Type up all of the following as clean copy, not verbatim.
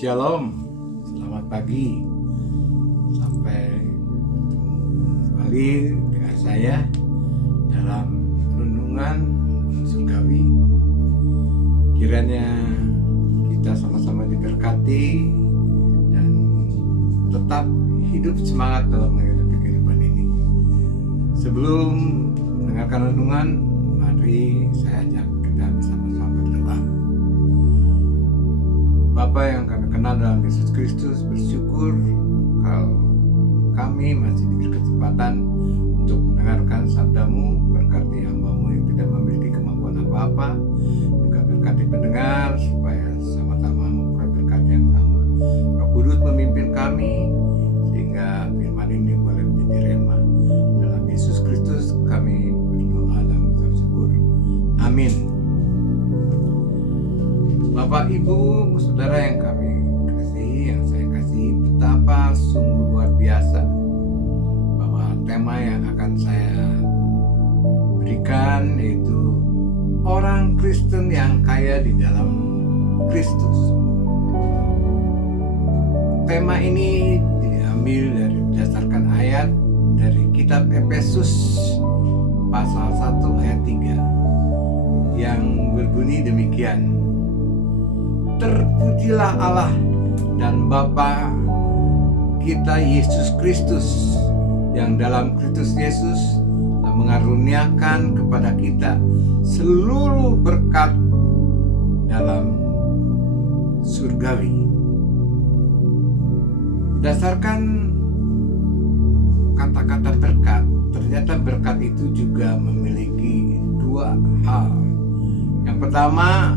Shalom, selamat pagi. Sampai kembali dengan saya dalam renungan surgawi. Kiranya kita sama-sama diberkati dan tetap hidup semangat dalam menghadapi kehidupan ini. Sebelum mendengarkan renungan, mari saya ajak kita bersama-sama berdoa. Bapa yang kami kenal dalam Yesus Kristus, bersyukur kalau kami masih diberi kesempatan untuk mendengarkan sabdamu. Berkati hamba-Mu yang tidak memiliki kemampuan apa-apa, juga berkati pendengar supaya sama-sama memperoleh berkat yang sama. Roh Kudus memimpin kami sehingga firman ini boleh menjadi rema. Dalam Yesus Kristus kami berdoa dan mengucap syukur. Amin. Bapak, Ibu, saudara yang kami kasihi, yang saya kasihi, betapa sungguh luar biasa bahwa tema yang akan saya berikan yaitu orang Kristen yang kaya di dalam Kristus. Tema ini diambil dari berdasarkan ayat dari kitab Efesus pasal 1 ayat 3 yang berbunyi demikian. Terpujilah Allah dan Bapa kita Yesus Kristus, yang dalam Kristus Yesus telah mengaruniakan kepada kita seluruh berkat dalam surgawi. Berdasarkan kata-kata berkat, ternyata berkat itu juga memiliki dua hal. Yang pertama,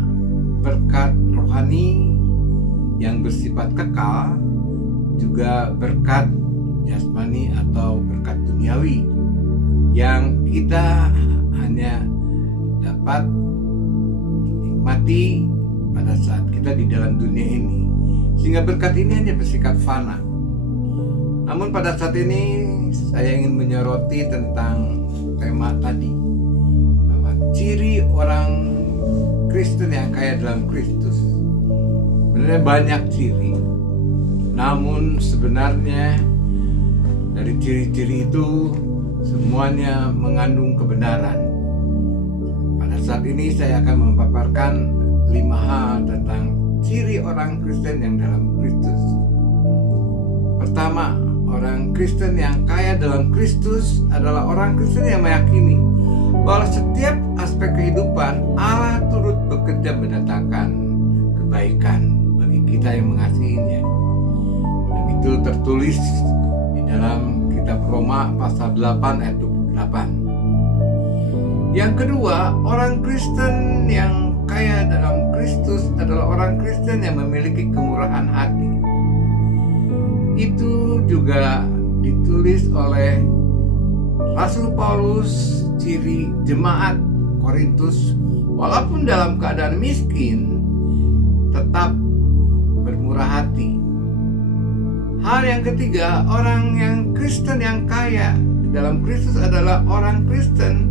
berkat rohani yang bersifat kekal, juga berkat jasmani atau berkat duniawi yang kita hanya dapat nikmati pada saat kita di dalam dunia ini, sehingga berkat ini hanya bersifat fana. Namun pada saat ini saya ingin menyoroti tentang tema tadi, bahwa ciri orang Kristen yang kaya dalam Kristus. Sebenarnya banyak ciri, namun sebenarnya dari ciri-ciri itu semuanya mengandung kebenaran. Pada saat ini saya akan memaparkan 5 hal tentang ciri orang Kristen yang dalam Kristus. Pertama, orang Kristen yang kaya dalam Kristus adalah orang Kristen yang meyakini bahwa setiap aspek kehidupan Allah turut bekerja mendatangkan kebaikan bagi kita yang mengasihinya. Dan itu tertulis di dalam kitab Roma pasal 8 ayat 28. Yang kedua, orang Kristen yang kaya dalam Kristus adalah orang Kristen yang memiliki kemurahan hati. Itu juga ditulis oleh Rasul Paulus, ciri jemaat Korintus, walaupun dalam keadaan miskin, tetap bermurah hati. Hal yang ketiga, orang yang Kristen yang kaya di dalam Kristus adalah orang Kristen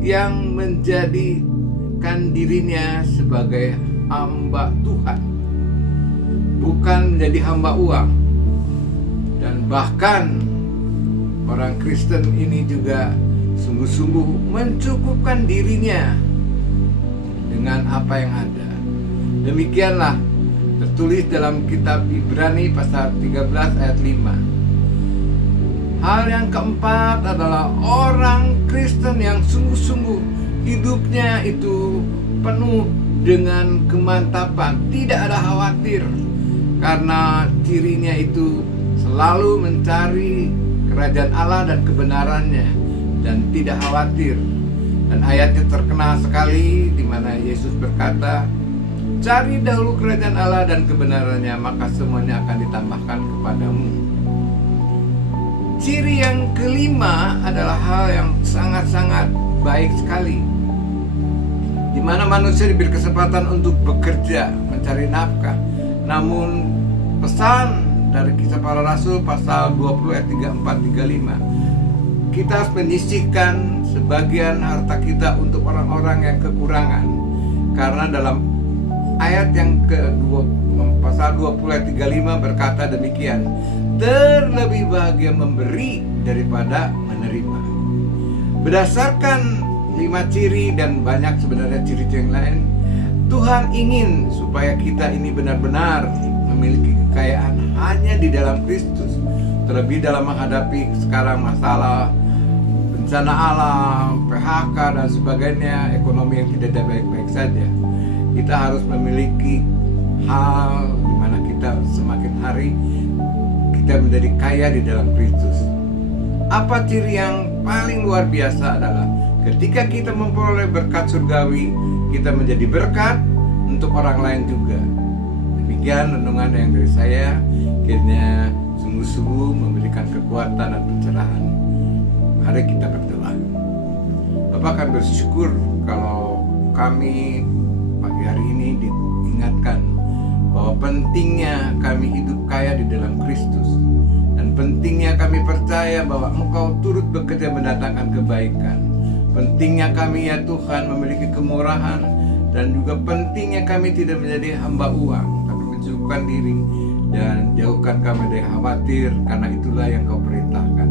yang menjadikan dirinya sebagai hamba Tuhan, bukan menjadi hamba uang. Dan bahkan orang Kristen ini juga sungguh-sungguh mencukupkan dirinya dengan apa yang ada. Demikianlah tertulis dalam kitab Ibrani pasal 13 ayat 5. Hal yang keempat adalah orang Kristen yang sungguh-sungguh hidupnya itu penuh dengan kemantapan, tidak ada khawatir, karena cirinya itu selalu mencari kerajaan Allah dan kebenarannya dan tidak khawatir. Dan ayatnya terkenal sekali di mana Yesus berkata, "Cari dahulu kerajaan Allah dan kebenarannya, maka semuanya akan ditambahkan kepadamu." Ciri yang kelima adalah hal yang sangat-sangat baik sekali, di mana manusia diberi kesempatan untuk bekerja, mencari nafkah. Namun pesan dari Kisah Para Rasul pasal 20 ayat 34-35, kita harus menyisihkan sebagian harta kita untuk orang-orang yang kekurangan, karena dalam ayat yang kedua, pasal 20 ayat 35 berkata demikian, terlebih bahagia memberi daripada menerima. Berdasarkan 5 ciri dan banyak sebenarnya ciri-ciri yang lain, Tuhan ingin supaya kita ini benar-benar memiliki kekayaan hanya di dalam Kristus. Terlebih dalam menghadapi sekarang masalah bencana alam, PHK dan sebagainya, ekonomi yang tidak baik-baik saja. Kita harus memiliki hal di mana kita semakin hari kita menjadi kaya di dalam Kristus. Apa ciri yang paling luar biasa adalah ketika kita memperoleh berkat surgawi, kita menjadi berkat untuk orang lain juga. Demikian renungan yang dari saya, kiranya sungguh-sungguh memberikan kekuatan dan pencerahan. Mari kita berdoa. Bapak, kami bersyukur kalau kami pagi hari ini diingatkan bahwa pentingnya kami hidup kaya di dalam Kristus, dan pentingnya kami percaya bahwa Engkau turut bekerja mendatangkan kebaikan. Pentingnya kami ya Tuhan memiliki kemurahan, dan juga pentingnya kami tidak menjadi hamba uang, tapi mencukupkan diri dan jauhkan kami dari khawatir, karena itulah yang Kau perintahkan.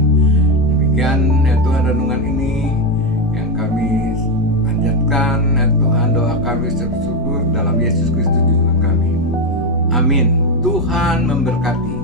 Demikian ya Tuhan renungan ini yang kami panjatkan ya Tuhan, doa kami bersyukur dalam Yesus Kristus Tuhan kami. Amin. Tuhan memberkati.